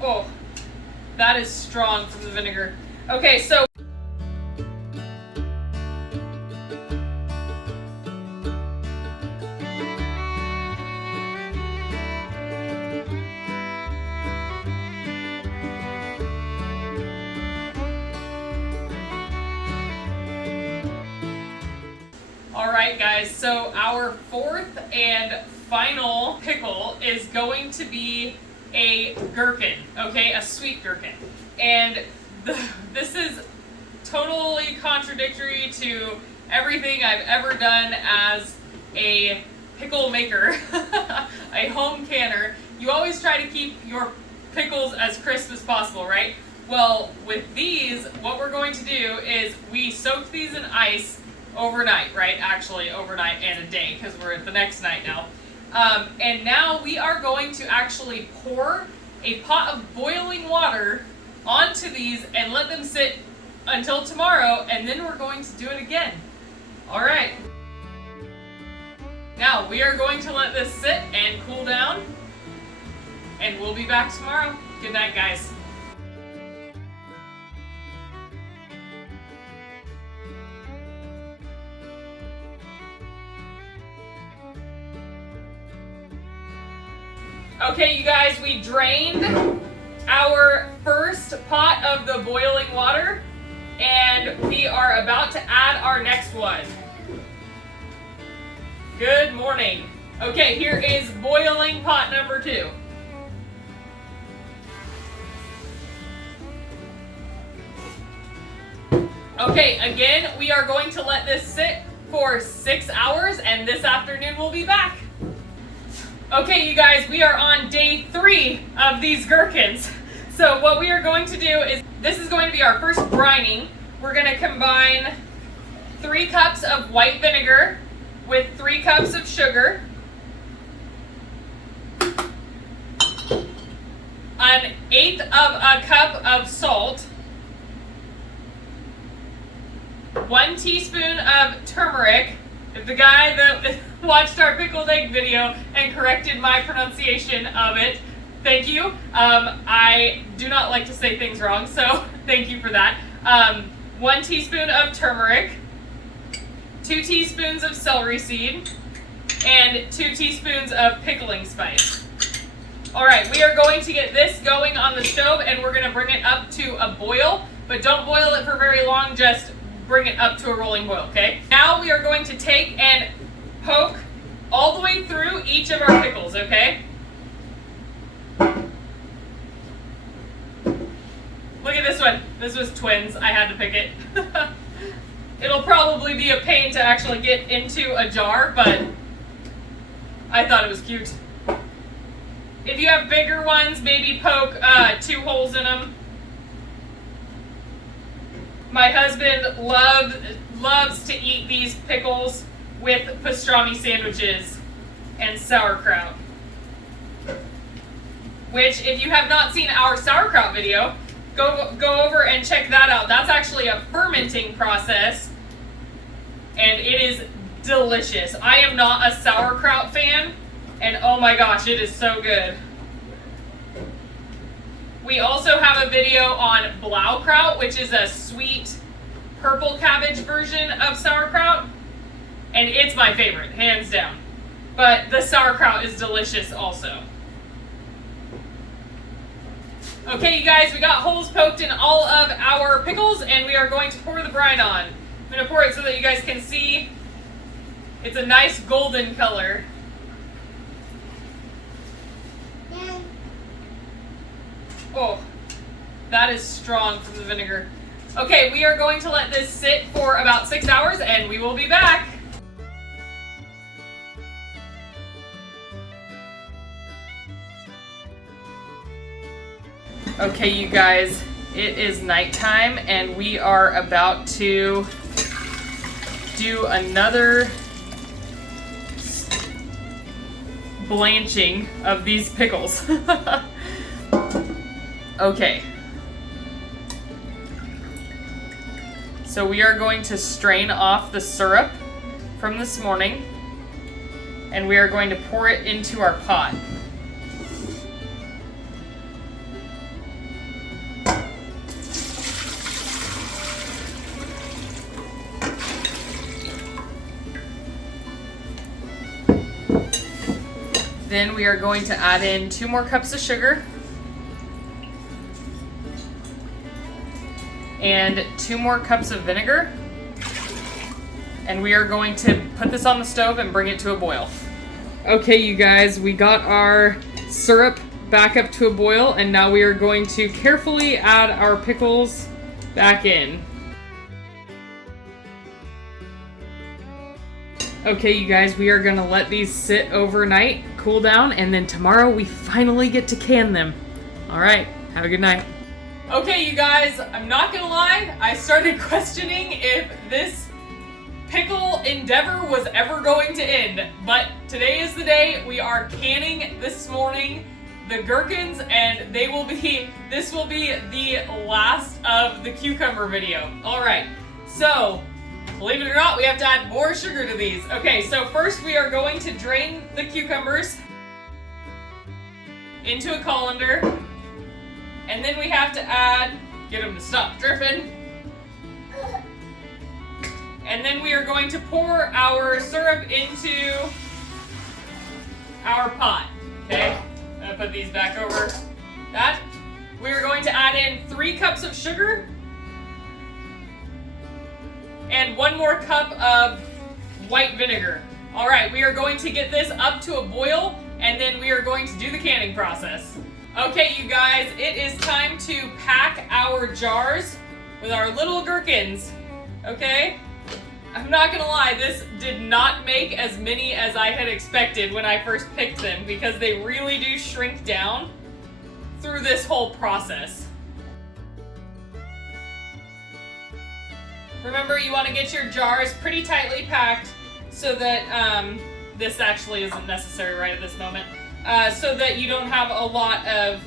Oh, that is strong from the vinegar. Okay, so alright guys, so our fourth and final pickle is going to be a gherkin, okay, a sweet gherkin. And this is totally contradictory to everything I've ever done as a pickle maker, a home canner. You always try to keep your pickles as crisp as possible, right? Well, with these, what we're going to do is we soaked these in ice overnight, right? Actually, overnight and a day, because we're at the next night now. And now we are going to actually pour a pot of boiling water onto these and let them sit until tomorrow, and then we're going to do it again. All right. Now we are going to let this sit and cool down, and we'll be back tomorrow. Good night, guys. Okay, you guys, we drained our first pot of the boiling water, and we are about to add our next one. Good morning. Okay, here is boiling pot number 2. Okay, again, we are going to let this sit for 6 hours, and this afternoon we'll be back. Okay, you guys, we are on day 3 of these gherkins. So what we are going to do is, this is going to be our first brining. We're going to combine 3 cups of white vinegar with 3 cups of sugar, an 1/8 of a cup of salt, 1 teaspoon of turmeric. If the guy that watched our pickled egg video and corrected my pronunciation of it, thank you. I do not like to say things wrong, so thank you for that. 1 teaspoon of turmeric, 2 teaspoons of celery seed, and 2 teaspoons of pickling spice. Alright, we are going to get this going on the stove, and we're going to bring it up to a boil, but don't boil it for very long, just bring it up to a rolling boil, okay? Now we are going to take and poke all the way through each of our pickles, okay? Look at this one. This was twins. I had to pick it. It'll probably be a pain to actually get into a jar, but I thought it was cute. If you have bigger ones, maybe poke 2 holes in them. My husband loves to eat these pickles with pastrami sandwiches and sauerkraut. Which, if you have not seen our sauerkraut video, go over and check that out. That's actually a fermenting process, and it is delicious. I am not a sauerkraut fan, and oh my gosh, it is so good. We also have a video on blaukraut, which is a sweet purple cabbage version of sauerkraut, and it's my favorite, hands down. But the sauerkraut is delicious also. Okay, you guys, we got holes poked in all of our pickles, and we are going to pour the brine on. I'm going to pour it so that you guys can see. It's a nice golden color. Oh, that is strong from the vinegar. Okay, we are going to let this sit for about 6 hours, and we will be back. Okay, you guys, it is nighttime, and we are about to do another blanching of these pickles. Okay. So we are going to strain off the syrup from this morning, and we are going to pour it into our pot. in, we are going to add in 2 more cups of sugar and 2 more cups of vinegar. And we are going to put this on the stove and bring it to a boil. Okay, you guys, we got our syrup back up to a boil, and now we are going to carefully add our pickles back in. Okay, you guys, we are gonna let these sit overnight, cool down, and then tomorrow we finally get to can them. All right, have a good night. Okay, you guys, I'm not gonna lie, I started questioning if this pickle endeavor was ever going to end, but today is the day. We are canning this morning the gherkins, and this will be the last of the cucumber video. All right, so believe it or not, we have to add more sugar to these. Okay, so first we are going to drain the cucumbers into a colander, and then we have to get them to stop dripping. And then we are going to pour our syrup into our pot, okay? I'm gonna put these back over that. We are going to add in 3 cups of sugar and 1 more cup of white vinegar. All right, we are going to get this up to a boil, and then we are going to do the canning process. Okay, you guys, it is time to pack our jars with our little gherkins, okay? I'm not gonna lie, this did not make as many as I had expected when I first picked them, because they really do shrink down through this whole process. Remember, you want to get your jars pretty tightly packed so that this actually isn't necessary right at this moment, so that you don't have a lot of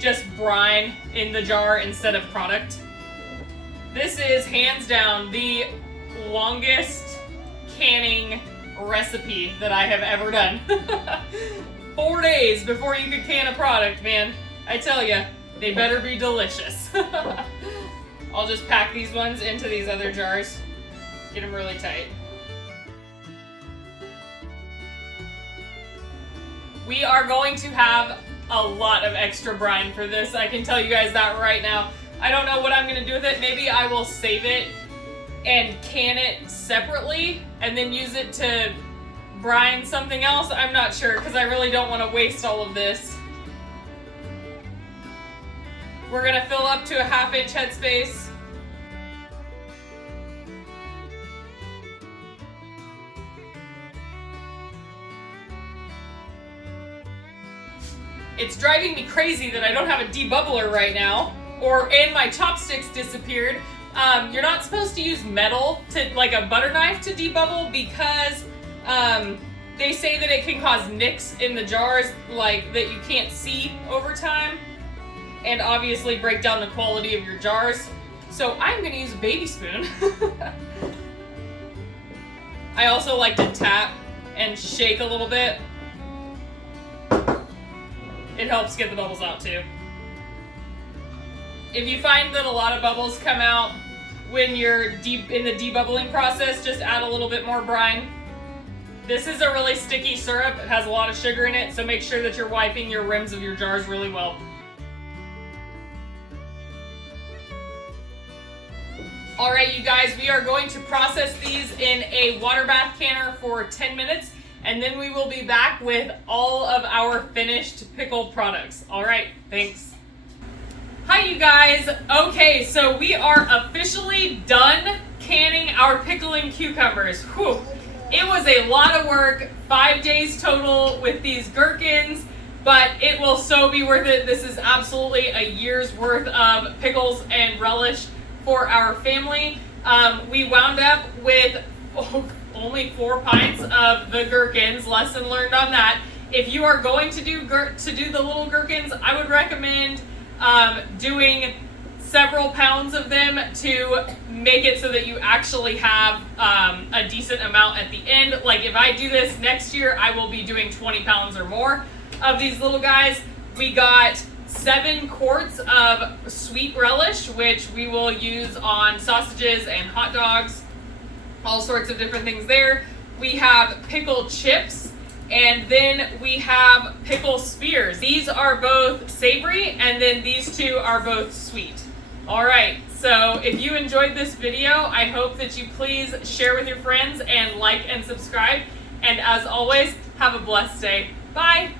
just brine in the jar instead of product. This is hands down the longest canning recipe that I have ever done. 4 days before you could can a product, man. I tell you, they better be delicious. I'll just pack these ones into these other jars. Get them really tight. We are going to have a lot of extra brine for this. I can tell you guys that right now. I don't know what I'm gonna do with it. Maybe I will save it and can it separately and then use it to brine something else. I'm not sure, because I really don't want to waste all of this. We're gonna fill up to a 1/2 inch headspace. It's driving me crazy that I don't have a debubbler right now, and my chopsticks disappeared. You're not supposed to use metal like a butter knife to debubble, because they say that it can cause nicks in the jars, like that you can't see over time, and obviously break down the quality of your jars. So I'm gonna use a baby spoon. I also like to tap and shake a little bit. It helps get the bubbles out too. If you find that a lot of bubbles come out when you're deep in the debubbling process, just add a little bit more brine. This is a really sticky syrup. It has a lot of sugar in it, so make sure that you're wiping your rims of your jars really well. All right, you guys, we are going to process these in a water bath canner for 10 minutes, and then we will be back with all of our finished pickle products. All right, thanks. Hi, you guys. Okay, so we are officially done canning our pickling cucumbers. Whew. It was a lot of work, 5 days total with these gherkins, but it will so be worth it. This is absolutely a year's worth of pickles and relish for our family. We wound up with only 4 pints of the gherkins. Lesson learned on that. If you are going to do the little gherkins, I would recommend doing several pounds of them to make it so that you actually have a decent amount at the end. Like if I do this next year, I will be doing 20 pounds or more of these little guys. We got 7 quarts of sweet relish, which we will use on sausages and hot dogs, all sorts of different things there. We have pickle chips, And then we have pickle spears. These are both savory, and then these two are both sweet. All right, so if you enjoyed this video, I hope that you please share with your friends and like and subscribe. And as always, have a blessed day. Bye.